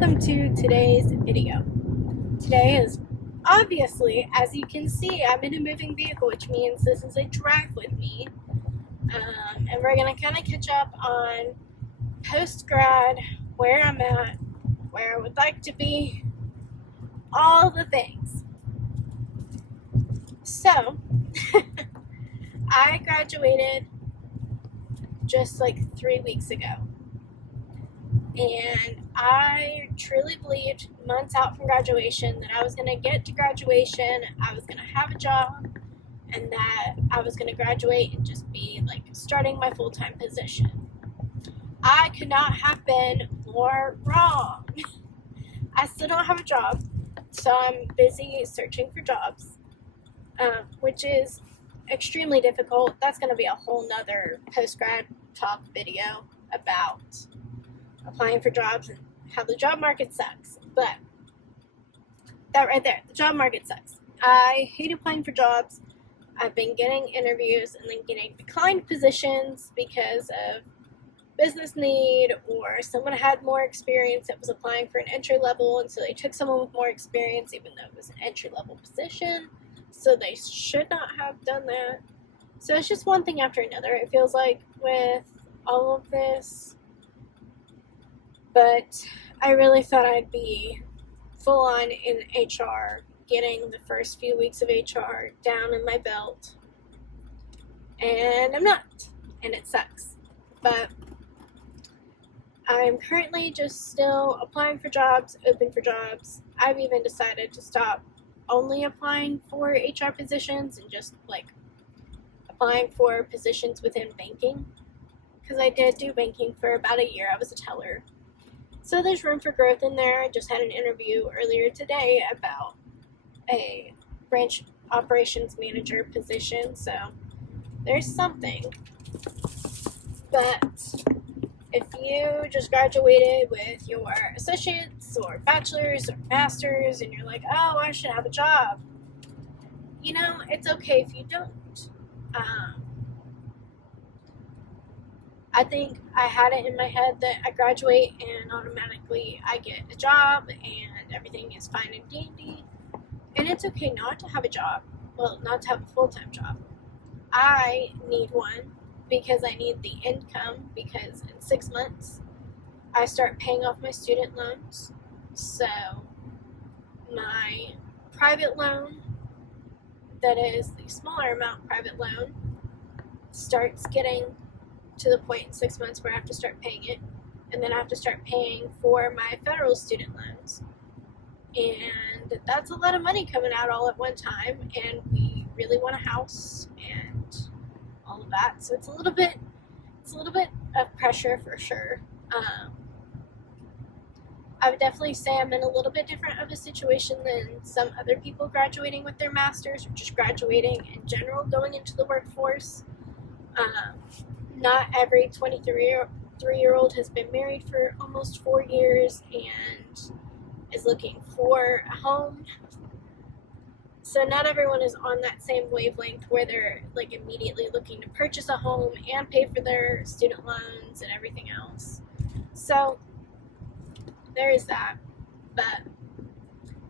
welcome to today's video. Today is obviously, as you can see, I'm in a moving vehicle, which means this is a drive with me. And we're going to kind of catch up on post-grad, where I'm at, where I would like to be, all the things. So, I graduated just like 3 weeks ago. And I truly believed months out from graduation that I was going to get to graduation, I was going to have a job, and that I was going to graduate and just be like starting my full-time position. I could not have been more wrong. I still don't have a job, so I'm busy searching for jobs, which is extremely difficult. That's going to be a whole nother post-grad talk video about applying for jobs and how the job market sucks. But that right there, the job market sucks. I hate applying for jobs. I've been getting interviews and then getting declined positions because of business need, or someone had more experience that was applying for an entry level, and so they took someone with more experience even though it was an entry level position, so they should not have done that. So it's just one thing after another, it feels like, with all of this. But I really thought I'd be full on in HR, getting the first few weeks of HR down in my belt. And I'm not. And it sucks. But I'm currently just still applying for jobs, open for jobs. I've even decided to stop only applying for HR positions and just like applying for positions within banking. Because I did do banking for about a year. I was a teller. So there's room for growth in there. I just had an interview earlier today about a branch operations manager position, so there's something. But if you just graduated with your associates or bachelor's or master's and you're like, oh, I should have a job, you know, it's okay if you don't. I think I had it in my head that I graduate and automatically I get a job and everything is fine and dandy. And it's okay not to have a job. Well, not to have a full-time job. I need one because I need the income, because in 6 months I start paying off my student loans. So my private loan, that is the smaller amount private loan, starts getting to the point in 6 months where I have to start paying it, and then I have to start paying for my federal student loans, and that's a lot of money coming out all at one time, and we really want a house and all of that, so it's a little bit of pressure for sure. I would definitely say I'm in a little bit different of a situation than some other people graduating with their masters, or just graduating in general, going into the workforce. Not every 23-year-old has been married for almost 4 years and is looking for a home. So not everyone is on that same wavelength where they're like immediately looking to purchase a home and pay for their student loans and everything else. So there is that. But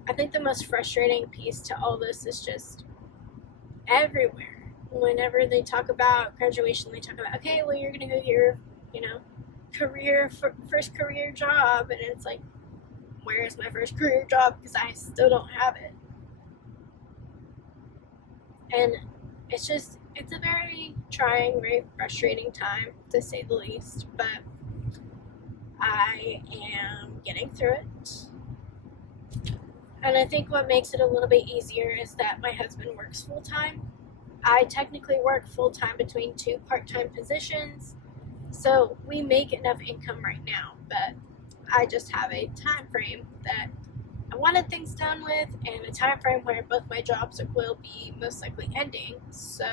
I think the most frustrating piece to all this is just everywhere. Whenever they talk about graduation, they talk about, okay, well, you're going to go here, you know, first career job. And it's like, where is my first career job? Because I still don't have it. And it's a very trying, very frustrating time, to say the least. But I am getting through it. And I think what makes it a little bit easier is that my husband works full-time. I technically work full-time between 2 part-time positions, so we make enough income right now, but I just have a time frame that I wanted things done with, and a time frame where both my jobs will be most likely ending, so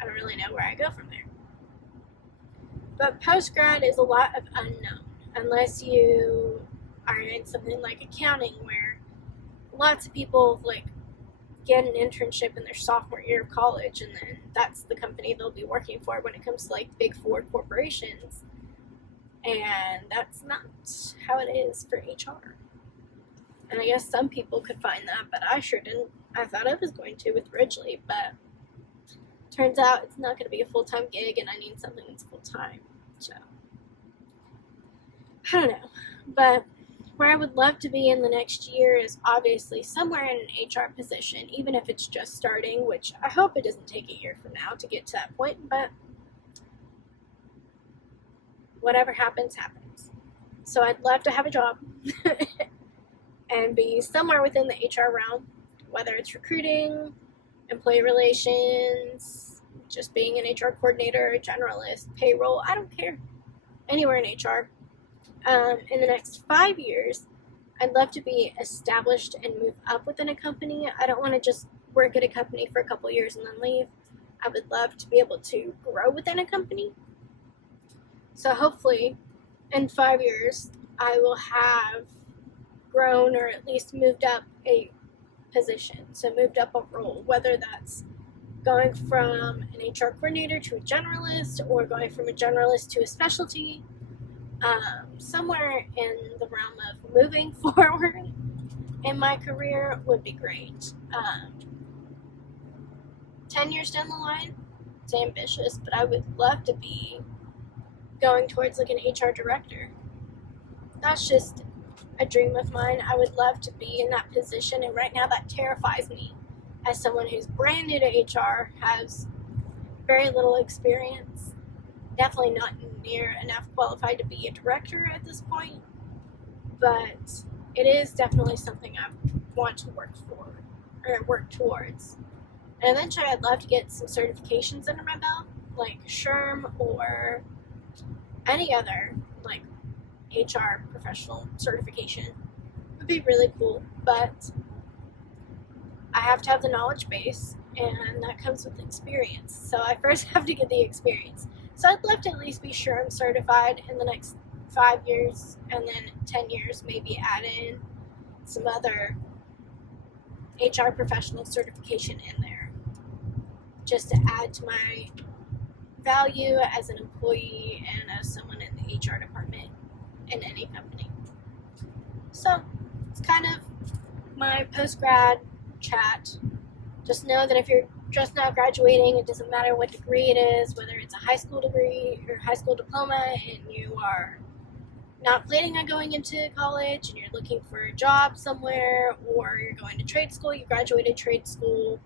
I don't really know where I go from there. But post-grad is a lot of unknown, unless you are in something like accounting, where lots of people like get an internship in their sophomore year of college, and then that's the company they'll be working for when it comes to like big 4 corporations. And that's not how it is for HR. And I guess some people could find that, but I sure didn't. I thought I was going to with Ridgely, but turns out it's not going to be a full-time gig, and I need something that's full-time. So, I don't know. But where I would love to be in the next year is obviously somewhere in an HR position, even if it's just starting, which I hope it doesn't take a year from now to get to that point, but whatever happens, happens. So I'd love to have a job and be somewhere within the HR realm, whether it's recruiting, employee relations, just being an HR coordinator, generalist, payroll, I don't care. Anywhere in HR. In the next 5 years, I'd love to be established and move up within a company. I don't want to just work at a company for a couple years and then leave. I would love to be able to grow within a company. So hopefully, in 5 years, I will have grown or at least moved up a position. So moved up a role, whether that's going from an HR coordinator to a generalist or going from a generalist to a specialty. Somewhere in the realm of moving forward in my career would be great. 10 years down the line, it's ambitious, but I would love to be going towards like an HR director. That's just a dream of mine. I would love to be in that position, and right now that terrifies me as someone who's brand new to HR, has very little experience, definitely not near enough qualified to be a director at this point, but it is definitely something I want to work towards. And eventually I'd love to get some certifications under my belt, like SHRM or any other like HR professional certification. It would be really cool, but I have to have the knowledge base, and that comes with experience. So I first have to get the experience. So I'd love to at least be SHRM certified in the next 5 years, and then 10 years maybe add in some other HR professional certification in there, just to add to my value as an employee and as someone in the HR department in any company. So it's kind of my post-grad chat. Just know that if you're just now graduating, it doesn't matter what degree it is, whether it's a high school degree or high school diploma, and you are not planning on going into college and you're looking for a job somewhere, or you're going to trade school, you graduated trade school,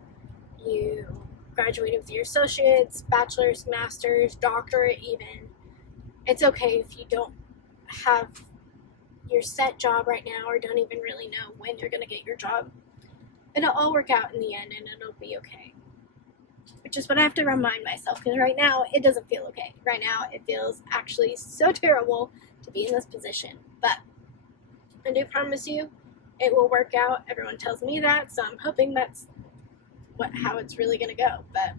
you graduated with your associates, bachelor's, master's, doctorate even. It's okay if you don't have your set job right now or don't even really know when you're going to get your job. It'll all work out in the end, and it'll be okay. Which is what I have to remind myself, because right now it doesn't feel okay. Right now it feels actually so terrible to be in this position. But I do promise you it will work out. Everyone tells me that, so I'm hoping that's how it's really going to go. But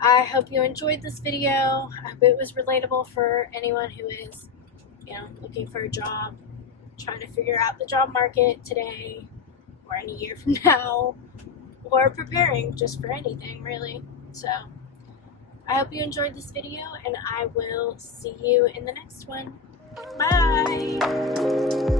I hope you enjoyed this video. I hope it was relatable for anyone who is, looking for a job, trying to figure out the job market today or any year from now, or preparing just for anything really. So I hope you enjoyed this video, and I will see you in the next one. Bye!